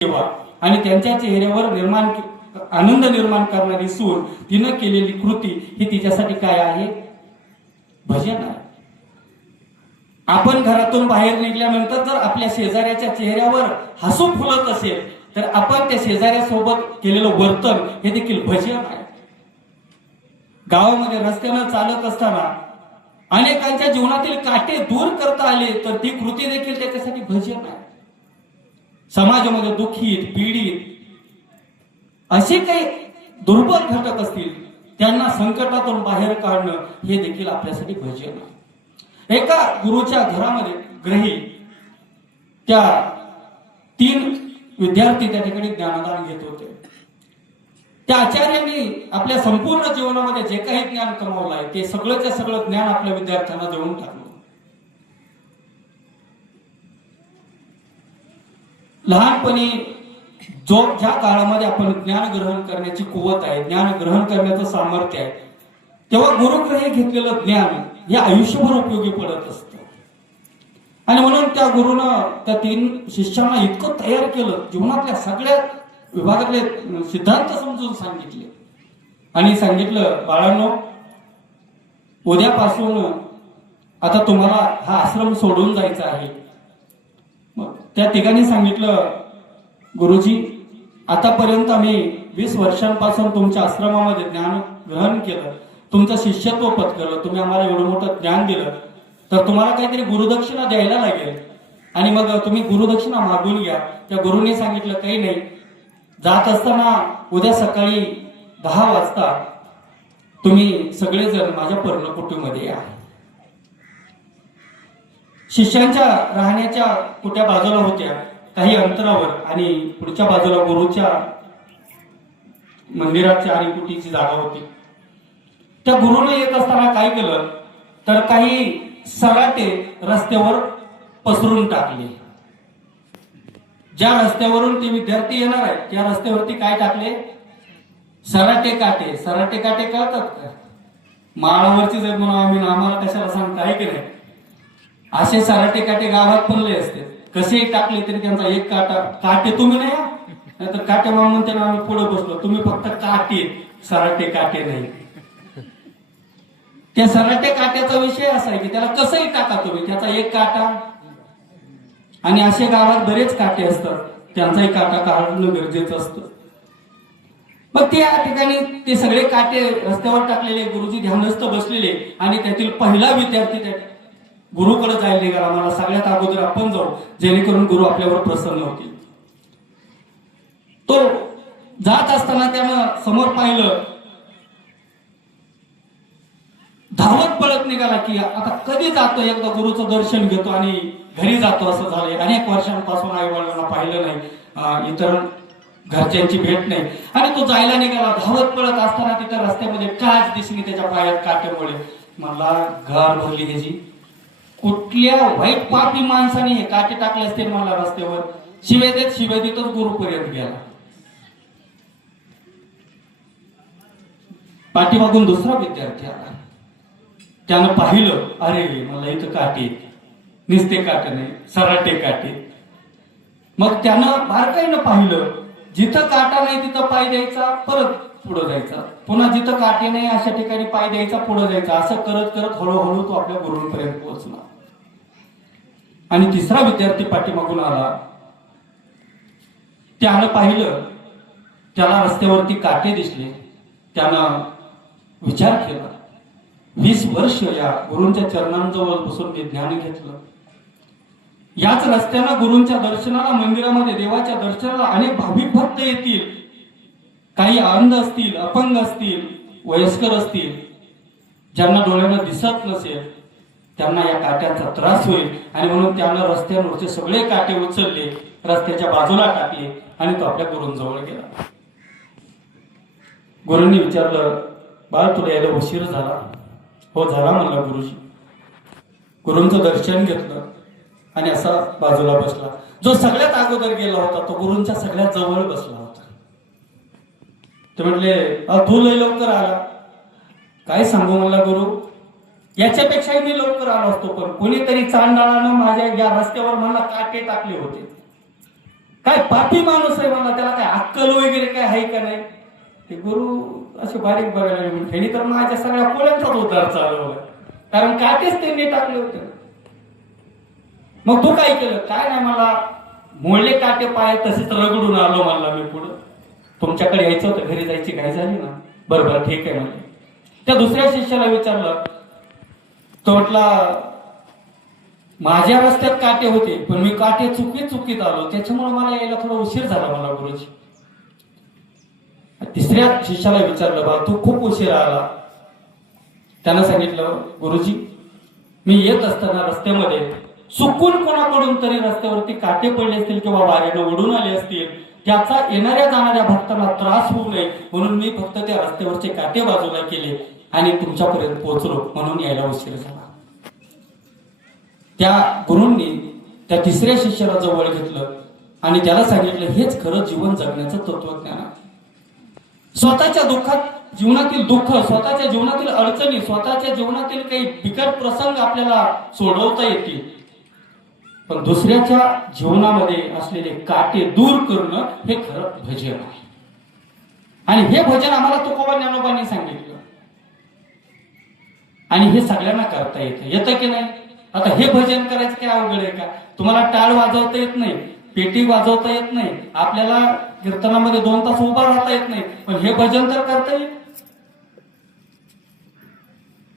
सेवा आणि त्यांच्या चेहऱ्यावर आनंद निर्माण करणारी सूर तिनं केलेली कृती ही तिच्यासाठी काय आहे? भजन आहे. आपण घरातून बाहेर निघाल्यानंतर जर आपल्या शेजाऱ्याच्या चेहऱ्यावर हसू फुलत असेल तर आपण त्या शेजाऱ्यासोबत केलेलं वर्तन हे देखील भजन आहे. गावामध्ये रस्त्यानं चालत असताना अनेकांच्या जीवनातील काटे दूर करता आले तर ती कृती देखील त्याच्यासाठी भजन आहे. समाजामध्ये दुःखीत पीडित असे काही दुर्बल घटक असतील त्यांना संकटातून बाहेर काढणं हे देखील आपल्यासाठी भजन आहे. एका गुरुच्या घरामध्ये ग्रही त्या 3 विद्यार्थी त्या ठिकाणी ज्ञानदान घेत होते. त्या आचार्यांनी आपल्या संपूर्ण जीवनामध्ये जे काही ज्ञान कमावलं आहे ते सगळंच्या सगळं ज्ञान आपल्या विद्यार्थ्यांना देऊन टाकलं. लहानपणी ज्या काळामध्ये आपण ज्ञान ग्रहण करण्याची कुवत आहे, ज्ञान ग्रहण करण्याचं सामर्थ्य आहे, तेव्हा गुरुग्रही घेतलेलं ज्ञान हे आयुष्यभर उपयोगी पडत असतं. आणि म्हणून त्या गुरुनं त्या 3 शिष्यांना इतकं तयार केलं, जीवनातल्या सगळ्या विभागातले सिद्धांत समजून सांगितले आणि सांगितलं, बाळांनो, उद्यापासून आता तुम्हाला हा आश्रम सोडून जायचा आहे. मग त्या तिघांनी सांगितलं, गुरुजी, आतापर्यंत आम्ही 20 वर्षांपासून तुमच्या आश्रमामध्ये ज्ञान ग्रहण केलं, तुमचं शिष्यत्व पत्करलं, तुम्ही आम्हाला एवढं मोठं ज्ञान दिलं, तर तुम्हाला काहीतरी गुरुदक्षिणा द्यायला लागेल आणि मग तुम्ही गुरुदक्षिणा मागून घ्या. त्या गुरुने सांगितलं, काही नाही, जात असताना उद्या सकाळी 10 वाजता तुम्ही सगळेजण माझ्या पर्णकुटीमध्ये या. शिष्यांच्या राहण्याच्या कुठ्या बाजूला होत्या काही अंतरावर आणि पुढच्या बाजूला गुरुच्या मंदिराच्या आणि कुटीची जागा होती. त्या गुरुने येत असताना काय केलं तर काही सराटे रस्त्यावर पसरून टाकले. ज्या रस्त्यावरून ते विद्यार्थी येणार आहेत त्या रस्त्यावरती काय टाकले? सराटे काटे. सराटे काटे कळतात का? माळावरची जर म्हणून आम्ही आम्हाला कशाला सांगता आहे की नाही, असे सराटे काटे गावात पण लय असते. कसे टाकले तरी त्यांचा एक काटा, काटे तुम्ही नाही तर काटे म्हणून त्यांना आम्ही पुढे बसलो, तुम्ही फक्त काटे, सराटे काटे नाही. त्या सराटे काट्याचा विषय असा आहे की त्याला कसंही टाका तुम्ही, त्याचा एक काटा, आणि असे गावात बरेच काटे असतात, त्यांचाही काटा काढणं गरजेचं असतं. मग त्या ठिकाणी ते सगळे काटे रस्त्यावर टाकलेले, गुरुजी ध्यानस्थ बसलेले आणि त्यातील पहिला विद्यार्थी त्या गुरुकडे जायला निघाला, मला सगळ्यात अगोदर आपण जाऊ जेणेकरून गुरु आपल्यावर प्रसन्न होतील. तो जात असताना त्यानं समोर पाहिलं, धावत पळत निघाला की आता कधी जातो, एकदा गुरुचं दर्शन घेतो आणि घरी जातो. असं झालंय, अनेक वर्षांपासून आई वडिलांना पाहिलं नाही, इतर घरच्यांची भेट नाही, आणि तो जायला निघाला. धावत पळत असताना तिथं रस्त्यामध्ये काच दिसली त्याच्या पायात काट्यामुळे. मला गार भरली त्याची, कुठल्या वाईट पापी माणसाने हे काटे टाकले असतील मला रस्त्यावर. शिव्या देतच गुरुपर्यंत गेला. पाठीमागून दुसरा विद्यार्थी आला, त्यानं पाहिलं, अरे मला इथं काटे, निस्ते काटे नाही, सराटे काटे. मग त्यानं बारकाईनं पाहिलं, जिथं काटा नाही तिथं पाय द्यायचा, परत पुढे जायचा, पुन्हा जिथं काटे नाही अशा ठिकाणी पाय द्यायचा, पुढे जायचा. असं करत करत हळूहळू तो आपल्या गुरुंपर्यंत पोहोचला. आणि तिसरा विद्यार्थी पाठीमागून आला, त्यानं पाहिलं, त्याला रस्त्यावरती काटे दिसले. त्यानं विचार केला, 20 वर्ष या गुरूंच्या चरणांजवळ बसून मी ज्ञान घेतलं. याच रस्त्यानं गुरूंच्या दर्शनाला, मंदिरामध्ये देवाच्या दर्शनाला अनेक भाविक भक्त येतील. काही अंध असतील, अपंग असतील, वयस्कर असतील, ज्यांना डोळ्यांना दिसत नसेल, त्यांना या काट्याचा त्रास होईल. आणि म्हणून त्यानं रस्त्यांवरचे सगळे काटे उचलले, रस्त्याच्या बाजूला टाकले आणि तो आपल्या गुरूंजवळ गेला. गुरूंनी विचारलं, बाळ तुला यायला उशीर झाला? हो झाला म्हणला गुरुजी. गुरूंचं दर्शन घेतलं आणि असा बाजूला बसला. जो सगळ्यात अगोदर गेला होता तो गुरूंच्या सगळ्यात जवळ बसला होता. ते म्हटले, तू लय लवकर आला. काय सांगू म्हणला गुरु, याच्यापेक्षाही मी लवकर आलो असतो, पण कोणीतरी चांडाळानं माझ्या या रस्त्यावर मला काटे टाकले होते. काय पापी माणूस आहे, मला त्याला काय अक्कल वगैरे काय आहे का नाही. ते गुरु असे बारीक बघायला लागले, म्हणजे त्यांनी तर माझ्या सगळ्या पोळ्यांचाच उद्धार चालवला, कारण काटेच त्यांनी टाकले होते. मग तू काय केलं? काय नाही, मला मोडले काटे पाय तसेच रगडून आलो, म्हणला मी पुढं. तुमच्याकडे यायचं होतं, घरी जायची काय झाली ना, बरोबर ठीक आहे म्हणजे. त्या दुसऱ्या शिष्याला विचारलं, तो म्हटला माझ्या रस्त्यात काटे होते, पण मी काटे चुकीत आलो, त्याच्यामुळे मला यायला थोडा उशीर झाला मला गुरुजी. तिसऱ्या शिष्याला विचारलं, बा तू खूप उशीर आला. त्यानं सांगितलं, गुरुजी मी येत असताना रस्त्यामध्ये चुकून कोणाकडून तरी रस्त्यावरती काटे पडले असतील किंवा वाऱ्याने उडून आले असतील, त्याचा येणाऱ्या जाणाऱ्या भक्तांना त्रास होऊ नये म्हणून मी फक्त त्या रस्त्यावरचे काटे बाजूला केले आणि तुमच्यापर्यंत पोहोचलो, म्हणून यायला उशीर झाला. त्या गुरूंनी त्या तिसऱ्या शिष्याला जवळ घेतलं आणि त्याला सांगितलं, हेच खरं जीवन जगण्याचं तत्वज्ञान आहे. स्वतःच्या दुःखात, जीवनातील दुःख, स्वतःच्या जीवनातील अडचणी, स्वतःच्या जीवनातील काही बिकट प्रसंग आपल्याला सोडवता येतील, पण दुसऱ्याच्या जीवनामध्ये असलेले काटे दूर करणं हे खरं भजन आहे. आणि हे भजन आम्हाला तुकोबा ज्ञानोबांनी सांगितलं, आणि हे सगळ्यांना करता येतं की नाही? आता हे भजन करायचं काय अवघड आहे का? तुम्हाला टाळ वाजवता येत नाही, पेटी वाजवता येत नाही, आपल्याला कीर्तनामध्ये 2 तास उभा राहता येत नाही, पण हे भजन तर करता येईल.